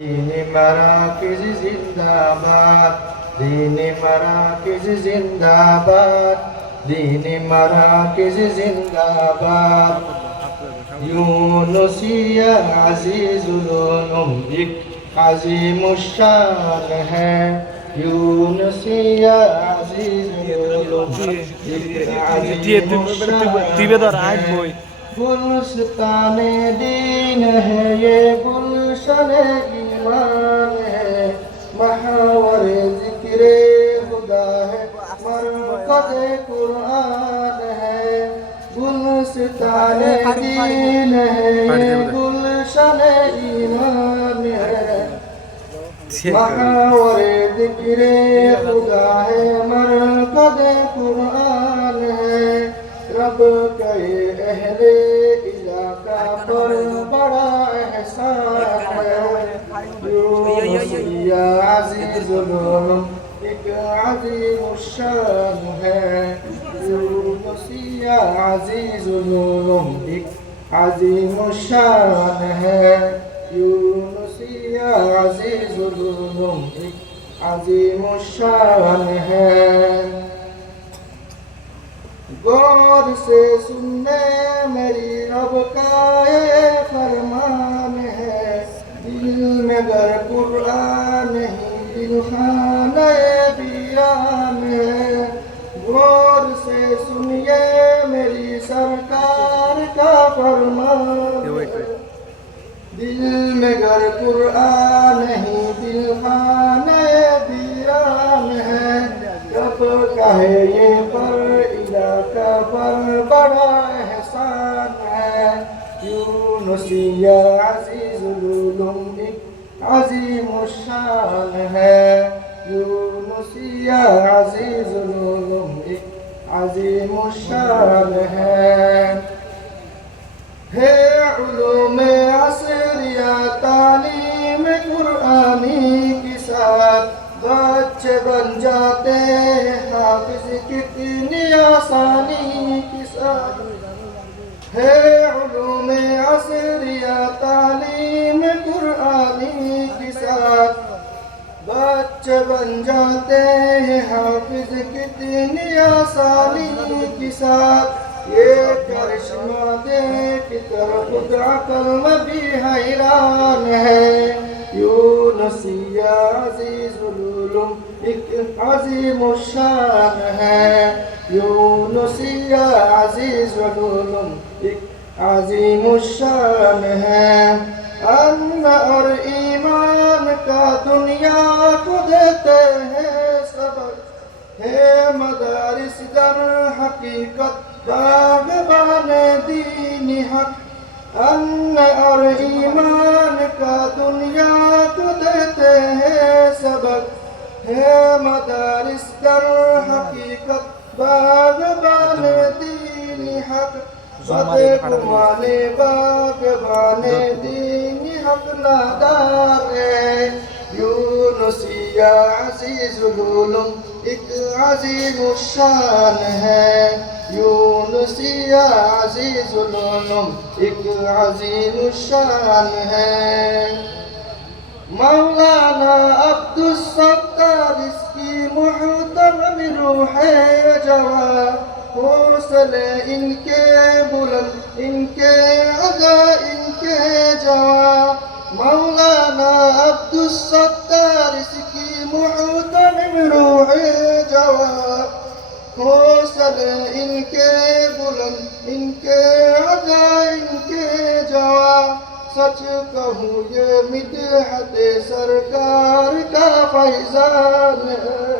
دینی مراکز زندہ باد، دینی مراکز زندہ باد، دینی مراکز زندہ باد۔ یونسیہ عزیز العلوم ایک عظیم الشان ہے، یونسیہ عزیز العلوم ایک عظیم الشان ہے۔ گلستان دین ہے یہ، گلشن ایمان ہے، محور ذکر خدا ہے، مرکز قرآن ہے۔ گلستان دین ہے یہ، گلشن ایمان ہے، محور ذکر خدا ہے، مرکز قرآن ہے۔ رب کا یہ اہل علاقہ پر بڑا احسان ہے، یونسیہ عزیز العلوم ایک عظیم الشان ہے، یونسیہ عزیز العلوم ایک عظیم الشان ہے، یونسیہ عزیز العلوم ایک عظیم الشان ہے۔ غور سے سننے میری رب کا یہ فرمان ہے، دل میں گر قرآن نہیں دل خانہ ویران ہے۔ غور سے سنیے میری سرکار کا فرمان ہے، دل میں گر قرآن نہیں دل خانہ ویران ہے۔ رب کا ہے یہ پر علاقہ پر بڑا احسان ہے، یونسیہ عزیز العلوم ایک عظیم الشان ہے، یونسیہ عزیز العلوم ایک عظیم الشان ہے۔ علوم عصریہ تعلیم قرآنی کے ساتھ بچے بن جاتے ہیں حافظ کتنی آسانی کے ساتھ، ہے علوم عصریہ تعلیم قرآنی کے ساتھ بچے بن جاتے ہیں حافظ کتنی آسانی کے ساتھ۔ یہ کرشمہ دیکھ کر خود عقل میں بھی حیران ہے، یونسیہ عزیز العلوم ایک عظیم الشان ہے، یونسیہ عزیز العلوم ایک عظیم الشان ہے۔ امن اور ایمان کا دنیا کو دیتے ہیں سبق، ہے مدارس در حقیقت باغبان دین حق۔ امن اور ایمان کا دنیا کو دیتے ہیں سبق، ہے مدارس در حقیقت باغبان دین حق۔ بدگمانے باغبان دین حق نادار ہے، یونسیہ عزیز العلوم ایک عظیم الشان ہے، یونسیہ عزیز العلوم ایک عظیم الشان ہے۔ مولانا عبدالستار اس کی محترم روح جواں، حوصلے ان کے بلند ان کے عزا ان کے جواں۔ مولانا عبدالستار اس کی محترم روح جواں، حوصلے ان کے بلند ان کے عزا ان کے جواں۔ سچ کہوں یہ مدحت سرکار کا فیضان ہے،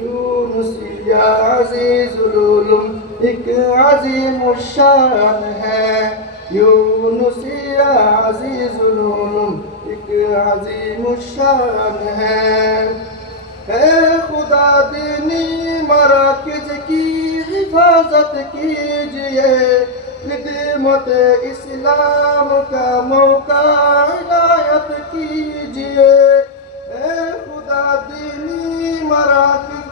یونسیہ عزیز العلوم ایک عظیم الشان ہے، یونسیہ عزیز العلوم ایک عظیم الشان ہے۔ اے خدا دینی مراکز کی حفاظت کیجئے، خدمت اسلام کا موقع عنایت کیجئے۔ اے خدا دینی مراکز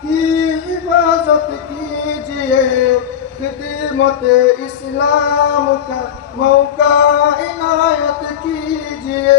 کی حفاظت کیجئے، خدمت اسلام کا موقع عنایت کیجئے۔